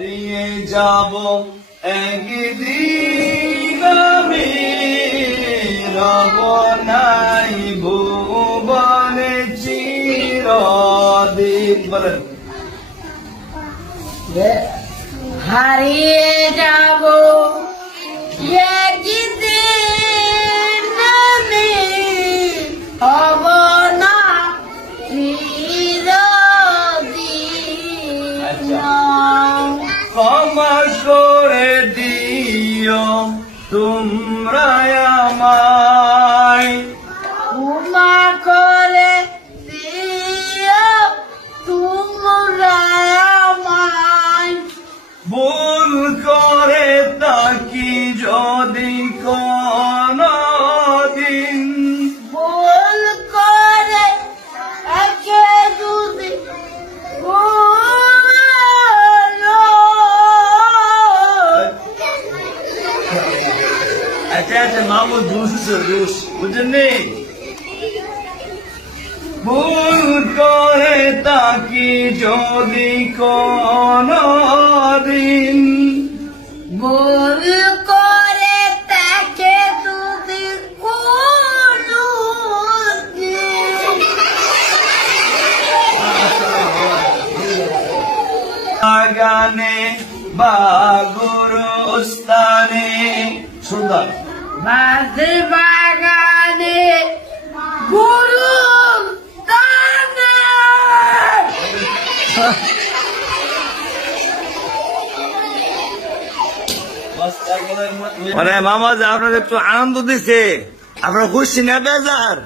হারিয়ে যাব একদিন আমি, রব নাই ভুবনে চিরদিন। বলেন হারিয়ে যাব একদিন আমি, হব না চিরদিন। ক্ষমা করে দিও তোমরা আমায়, ক্ষমা করে দিও তোমরা আমায়, ভুল করে তাকি যদি কোনদিন, ভুল করে একে যদি আচ্ছা আচ্ছা মামুদ রুশ বুঝেননি? ভুল করে তাকি যদি কোনদিন, ভুল করে তাকে যদি কোনদিন, বাগানে বা গুরুস্থানে, সুন্দর বাজে বাগানে গুরু দানে। মানে মামা যে আপনাদের একটু আনন্দ দিছে, আপনারা খুশি না বেজার?